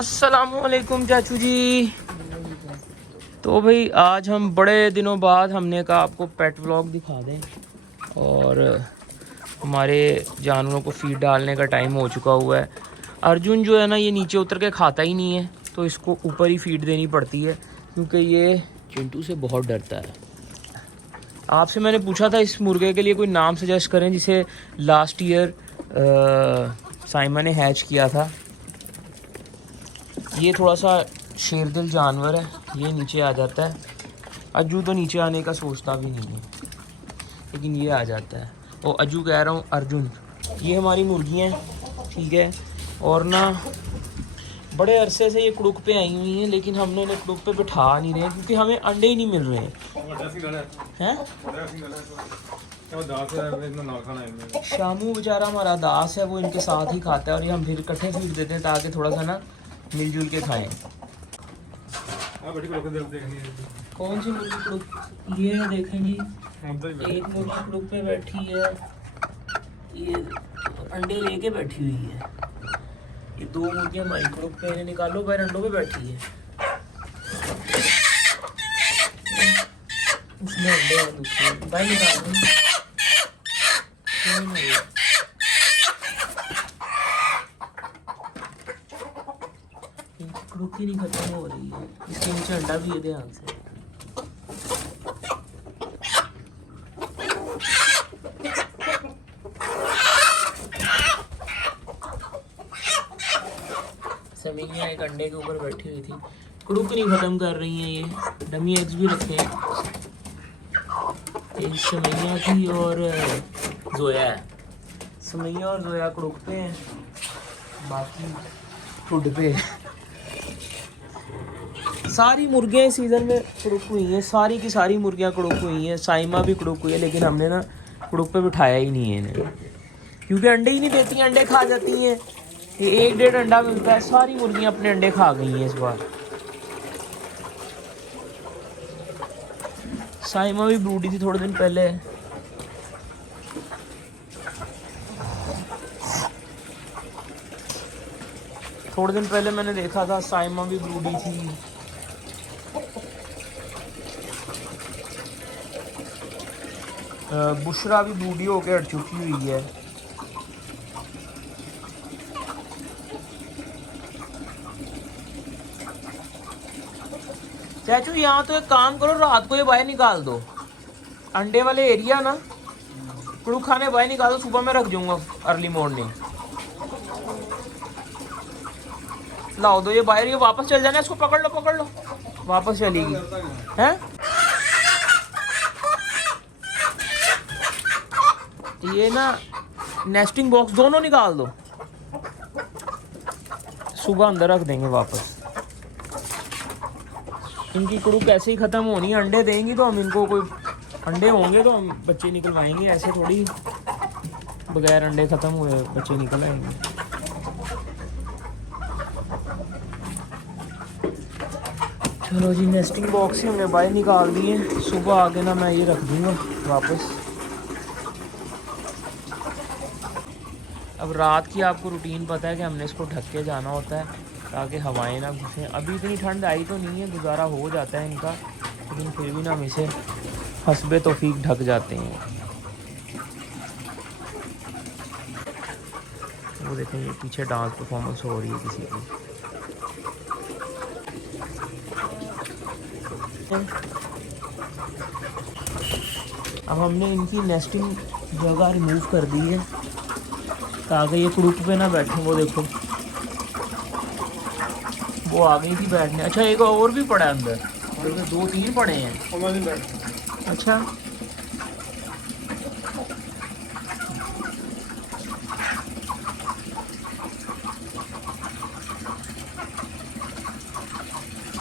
अस्सलामुअलैकुम चाचू जी। तो भाई आज हम बड़े दिनों बाद हमने कहा आपको पेट व्लॉग दिखा दें और हमारे जानवरों को फीड डालने का टाइम हो चुका हुआ है। अर्जुन जो है ना ये नीचे उतर के खाता ही नहीं है, तो इसको ऊपर ही फीड देनी पड़ती है क्योंकि ये चिंटू से बहुत डरता है। आपसे मैंने पूछा था इस मुर्गे के लिए कोई नाम सजेस्ट करें जिसे लास्ट ईयर साइमा ने हैच किया था। ये थोड़ा सा शेरदिल जानवर है, ये नीचे आ जाता है। अज्जू तो नीचे आने का सोचता भी नहीं है, लेकिन ये आ जाता है। और अज्जू कह रहा हूँ अर्जुन। ये हमारी मुर्गियाँ ठीक है। और ना बड़े अरसे से ये कुड़ुक पे आई हुई हैं, लेकिन हमने इन्हें कुड़ुक पे बिठा नहीं रहे क्योंकि हमें अंडे ही नहीं मिल रहे हैं। शामू बेचारा हमारा दास है, वो इनके साथ ही खाता है और ये हम फिर इकट्ठे फीड देते हैं ताकि थोड़ा सा ना मिलजुल के खाएं। कौन सी मुर्गी कुड़ुक? ये देखेंगी, एक मुर्गी कुड़ुक पे बैठी है, ये अंडे लेके बैठी हुई है। ये दो मुर्गियां हमारी कुड़ुक पे, इन्हें निकालो बाहर, अंडों पे बैठी है। उसमें अंडे हैं दूसरे, बाहर निकालो। कुड़ुक ही नहीं खत्म हो रही है, इसके नीचे अंडा भी है, ध्यान से। समिया एक अंडे के ऊपर बैठी हुई थी, कुड़ुक नहीं खत्म कर रही हैं। ये डमी एग्स भी रखे हैं, एक समैया की और जोया है। समैया और जोया कुड़ुक पे हैं, बाकी खुद पे। सारी मुर्गियाँ इस सीज़न में कुड़ुक हुई हैं, सारी की सारी मुर्गियाँ कुड़ुक हुई हैं। साइमा भी कुड़ुक हुई है, लेकिन हमने ना कुड़ुक पे बिठाया ही नहीं है इन्हें क्योंकि अंडे ही नहीं देती, अंडे खा जाती हैं। ये 1-1.5 अंडा मिलता है, सारी मुर्गियाँ अपने अंडे खा गई हैं इस बार। साइमा भी ब्रूडी थी थोड़े दिन पहले। थोड़े दिन पहले मैंने देखा था साइमा भी ब्रूडी थी। बुशरा भी ब्रूडी होकर हट चुकी हुई है। चाचू यहाँ तो एक काम करो, रात को ये बाहर निकाल दो, अंडे वाले एरिया ना कुड़ुक खाने बाहर निकाल दो, सुबह में रख दूंगा अर्ली मॉर्निंग। लाओ दो ये बाहर, ये वापस चल जाना, इसको पकड़ लो, वापस चलेगी हैं। ये ना नेस्टिंग बॉक्स दोनों निकाल दो, सुबह अंदर रख देंगे वापस। इनकी कुड़ुक ऐसे ही ख़त्म होनी है, अंडे देंगी तो हम इनको, कोई अंडे होंगे तो हम बच्चे निकलवाएंगे, ऐसे थोड़ी बगैर अंडे ख़त्म हुए बच्चे निकल आएंगे। चलो जी, नेस्टिंग बॉक्स से हमने बाहर निकाल दिए, सुबह आके ना मैं ये रख दूँगा वापस। अब रात की आपको रूटीन पता है कि हमने इसको ढक के जाना होता है ताकि हवाएं ना घुसें। अभी इतनी ठंड आई तो नहीं है, गुजारा हो जाता है इनका, लेकिन फिर भी ना हम इसे हस्बे तौफीक ढक जाते हैं। वो देखें, ये पीछे डांस परफॉर्मेंस हो रही है किसी की। अब हमने इनकी नेस्टिंग जगह रिमूव कर दी है ताकि ये कुड़ुक पे ना बैठे। वो देखो, वो आ गई थी बैठने। अच्छा, एक और भी पड़ा है अंदर, 2-3 पड़े हैं। अच्छा,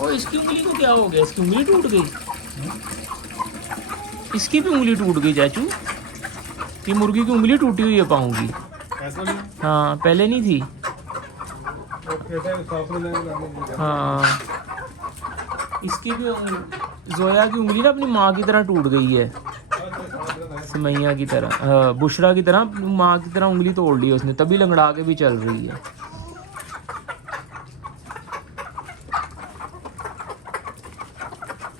ओ इसकी उंगली को क्या हो गया? इसकी उंगली टूट गई। इसकी भी उंगली टूट गई चाचू, कि मुर्गी की उंगली टूटी हुई है पाँव की। हाँ, पहले नहीं थी। हाँ, इसकी भी जोया की उंगली ना अपनी माँ की तरह टूट गई है, समैया की तरह, बुशरा की तरह माँ की तरह उंगली तोड़ ली है उसने, तभी लंगड़ा के भी चल रही है।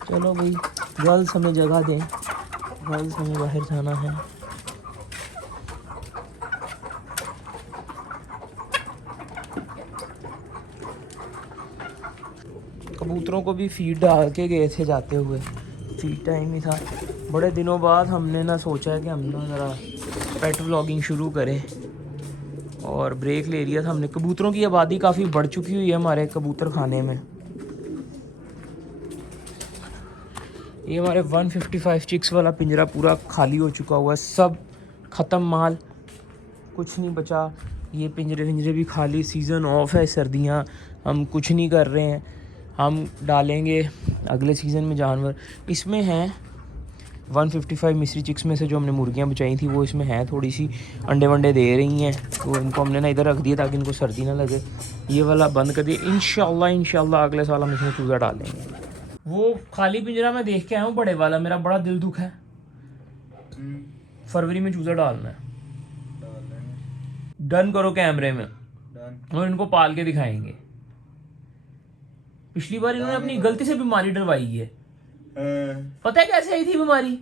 चलो भाई, गर्ल्स हमें जगह दें, गर्ल्स हमें बाहर जाना है। कबूतरों को भी फीड डाल के गए थे जाते हुए, फीड टाइम ही था। बड़े दिनों बाद हमने ना सोचा है कि हम ना ज़रा पेट व्लॉगिंग शुरू करें, और ब्रेक ले लिया था हमने। कबूतरों की आबादी काफ़ी बढ़ चुकी हुई है हमारे कबूतर खाने में। ये हमारे 155 चिक्स वाला पिंजरा पूरा खाली हो चुका हुआ है, सब ख़त्म माल, कुछ नहीं बचा। ये पिंजरे भी खाली, सीज़न ऑफ है, सर्दियाँ, हम कुछ नहीं कर रहे हैं। हम डालेंगे अगले सीज़न में जानवर। इसमें हैं 155 मिस्री चिक्स में से जो हमने मुर्गियाँ बचाई थी वो इसमें हैं, थोड़ी सी अंडे वंडे दे रही हैं, तो इनको हमने ना इधर रख दिया ताकि इनको सर्दी ना लगे। ये वाला बंद कर दिया। इंशाल्लाह अगले साल हम इसमें चूज़ा डालेंगे। वो खाली पिंजरा मैं देख के आया हूँ बड़े वाला, मेरा बड़ा दिल दुख है। फरवरी में चूज़ा डालना है। डन करो कैमरे में, और इनको पाल के दिखाएंगे। पिछली बार इन्होंने अपनी गलती से बीमारी डलवाई है। पता है कैसे आई थी बीमारी?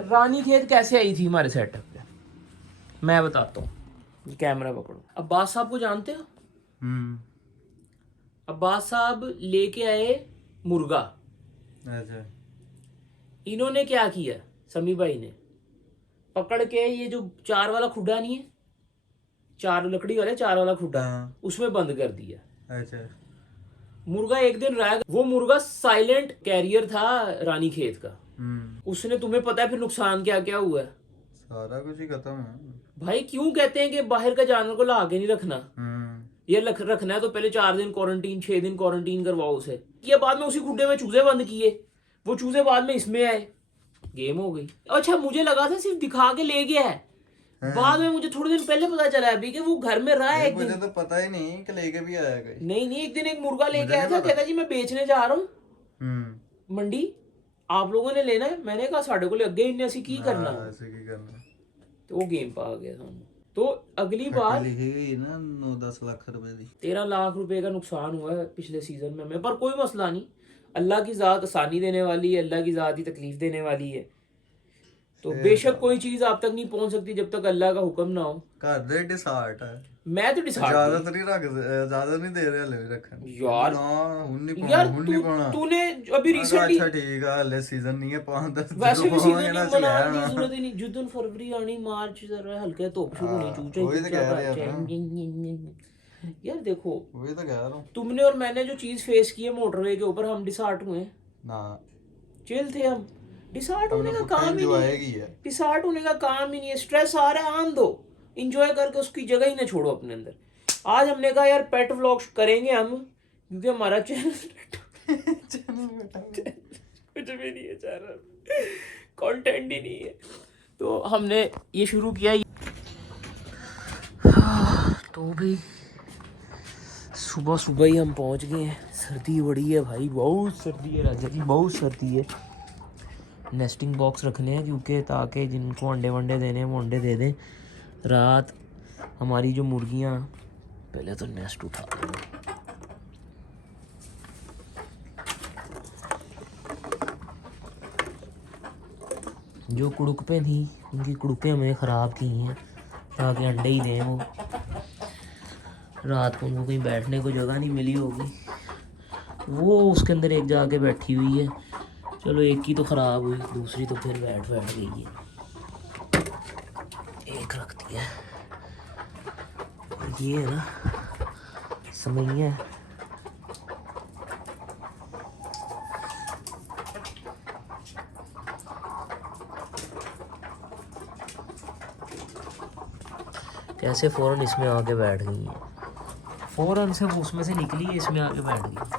रानी खेत कैसे आई थी हमारे सेटअप पे, मैं बताता हूँ। कैमरा पकड़ो। अब्बास साहब को जानते हो? अब्बास साहब लेके आए मुर्गा। अच्छा। इन्होंने क्या किया, समी भाई ने पकड़ के ये जो 4 वाला खुड्डा नहीं है, 4 लकड़ी वाले 4 वाला खुड्डा, उसमें बंद कर दिया। अच्छा। मुर्गा एक दिन रह, वो मुर्गा साइलेंट कैरियर था रानी खेत का। उसने, तुम्हें पता है फिर नुकसान क्या क्या हुआ है? सारा कुछ ही खत्म है भाई। क्यों कहते हैं कि बाहर का जानवर को ला के नहीं रखना, ये रखना है तो पहले 4 दिन क्वारंटीन, 6 दिन क्वारंटीन करवाओ उसे। ये बाद में उसी खुड्डे में चूजे बंद किए, वो चूजे बाद में इसमें आए, गेम हो गई। अच्छा, मुझे लगा था सिर्फ दिखा के ले गया है, बाद में मुझे थोड़े दिन पहले पता चला अभी कि वो घर में रहा है। मुझे तो पता ही नहीं कि लेके भी आया कोई। नहीं, एक दिन एक मुर्गा लेके आया था, कहता जी मैं बेचने जा रहा हूँ मंडी, आप लोगों ने लेना है। मैंने कहा साढ़े को लगे इन्हें ऐसी की करना, तो वो गेम पा गया था। तो अगली बार 9-10 लाख रुपए दी, 13 लाख रुपए का नुकसान हुआ है पिछले सीजन में हमें। पर कोई मसला नहीं, अल्लाह की ज़ात आसानी देने वाली है, अल्लाह की ज़ात ही तकलीफ देने वाली है। तो बेशक कोई चीज आप तक नहीं पहुंच सकती जब तक अल्लाह का हुक्म ना हो। घर दे डिसार्ट है, मैं तो डिसार्ट ज्यादा नहीं रख, ज्यादा नहीं दे रहे हले रखन यार। यार तूने अभी रिसेंटली, अच्छा ठीक है हले सीजन नहीं है, 5-10 वैसे भी सीजन नहीं, मनाने की जरूरत ही नहीं। जिस दिन फरवरी आनी, मार्च जरा हल्का धूप शुरू होनी, चूचा वही तो कह रहे हैं यार। देखो वही तो कह रहा हूं, तुमने और मैंने जो चीज फेस की है मोटरवे के ऊपर, हम डिसार्ट हुए ना, चिल थे हम। डिसार्ट होने का काम ही नहीं है, डिसार्ट होने का काम ही नहीं है। स्ट्रेस आ रहा है, आन दो, इंजॉय करके उसकी जगह ही ना छोड़ो अपने अंदर। आज हमने कहा यार पेट व्लॉग करेंगे हम, क्योंकि हमारा चैनल कुछ भी नहीं है, चैनल कंटेंट ही नहीं है, तो हमने ये शुरू किया। तो भी सुबह ही हम पहुंच गए हैं। सर्दी बड़ी है भाई, बहुत सर्दी है राजा जी, बहुत सर्दी है। नेस्टिंग बॉक्स रखने हैं क्योंकि ताकि जिनको अंडे वंडे देने हैं वो अंडे दे दें। रात हमारी जो मुर्गियां, पहले तो नेस्ट उठा दें। जो कुड़ुकपें थी उनकी कुड़ुकें हमें ख़राब की हैं ताकि अंडे ही दें वो। रात को उनको कहीं बैठने को जगह नहीं मिली होगी, वो उसके अंदर एक जाके बैठी हुई है। चलो एक की तो ख़राब हुई, दूसरी तो फिर बैठ गई है, एक रख दिया। ये है ना समैया, कैसे फ़ौरन इसमें आके बैठ गई है, फ़ौरन से वो उसमें से निकली है, इसमें आके बैठ गई।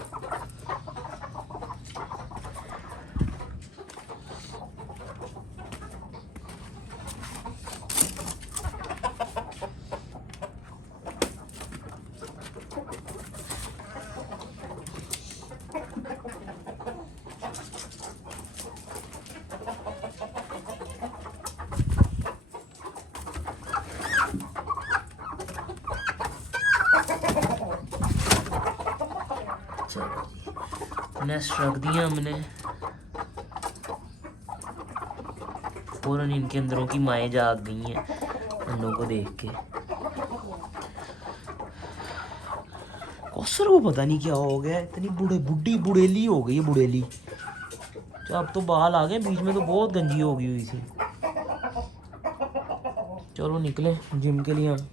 नेस्ट रख दिया हमने, फ़ौरन इनके अंदरों की माएँ जाग गई हैं अंडों को देख के। कौसर को पता नहीं क्या हो गया, इतनी बुढ़ेली हो गई है, बुढ़ेली। अब तो बाल आ गए, बीच में तो बहुत गंजी हो गई हुई थी। चलो निकले जिम के लिए हम।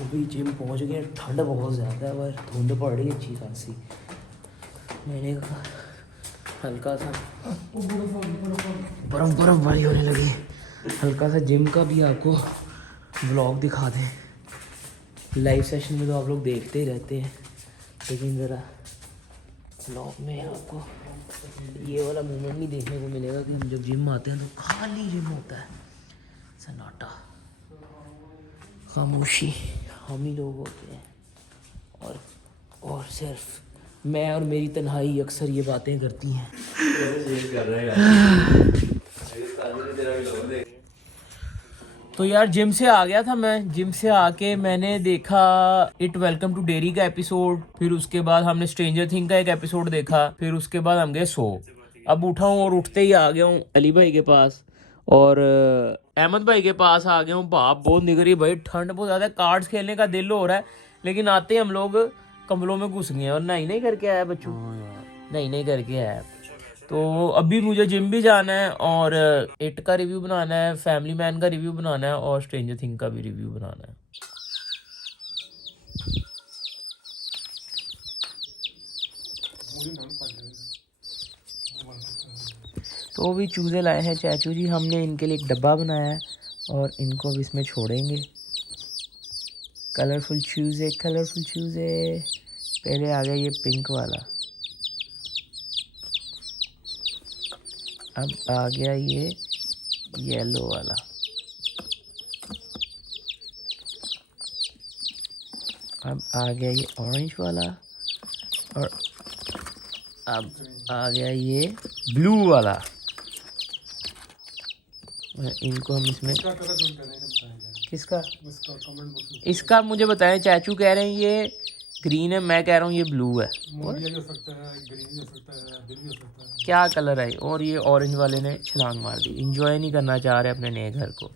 अभी जिम पहुंच गए, ठंड बहुत ज़्यादा है और धुंध पड़ रही है अच्छी खासी। मैंने कहा हल्का सा बर्फ वाली होने लगी, हल्का सा जिम का भी आपको व्लॉग दिखा दें। लाइव सेशन में तो आप लोग देखते ही रहते हैं, लेकिन ज़रा व्लॉग में आपको ये वाला मोमेंट नहीं देखने को मिलेगा कि हम जब जिम आते हैं तो खाली जिम होता है, सन्नाटा, खामोशी, हम ही लोग होते हैं और सिर्फ मैं और मेरी तन्हाई अक्सर ये बातें करती हैं। तो यार जिम से आ गया था मैं, जिम से आके मैंने देखा इट वेलकम टू डेरी का एपिसोड, फिर उसके बाद हमने स्ट्रेंजर थिंग का एक एपिसोड देखा, फिर उसके बाद हम गए सो। अब उठा हूँ और उठते ही आ गया हूँ अली भाई के पास और अहमद भाई के पास आ गया हूँ। भाप बहुत निकल रही है भाई, ठंड बहुत ज़्यादा है, कार्ड्स खेलने का दिल हो रहा है, लेकिन आते ही हम लोग कमलों में घुस गए और नहीं करके आया बच्चों, नहीं करके आया। तो अभी मुझे जिम भी जाना है और इट का रिव्यू बनाना है, फैमिली मैन का रिव्यू बनाना है और स्ट्रेंजर थिंग का भी रिव्यू बनाना है। तो भी चूज़े लाए हैं चाचू जी, हमने इनके लिए एक डब्बा बनाया है और इनको अब इसमें छोड़ेंगे। कलरफुल चूज़े, कलरफुल चूज़े। पहले आ गया ये पिंक वाला, अब आ गया ये येलो वाला, अब आ गया ये ऑरेंज वाला और अब आ गया ये ब्लू वाला। इनको हम इसमें किसका इसका मुझे बताएं, चाचू कह रहे हैं ये ग्रीन है, मैं कह रहा हूँ ये ब्लू है। क्या कलर है? और ये ऑरेंज वाले ने छलांग मार दी, इंजॉय नहीं करना चाह रहे अपने नए घर को।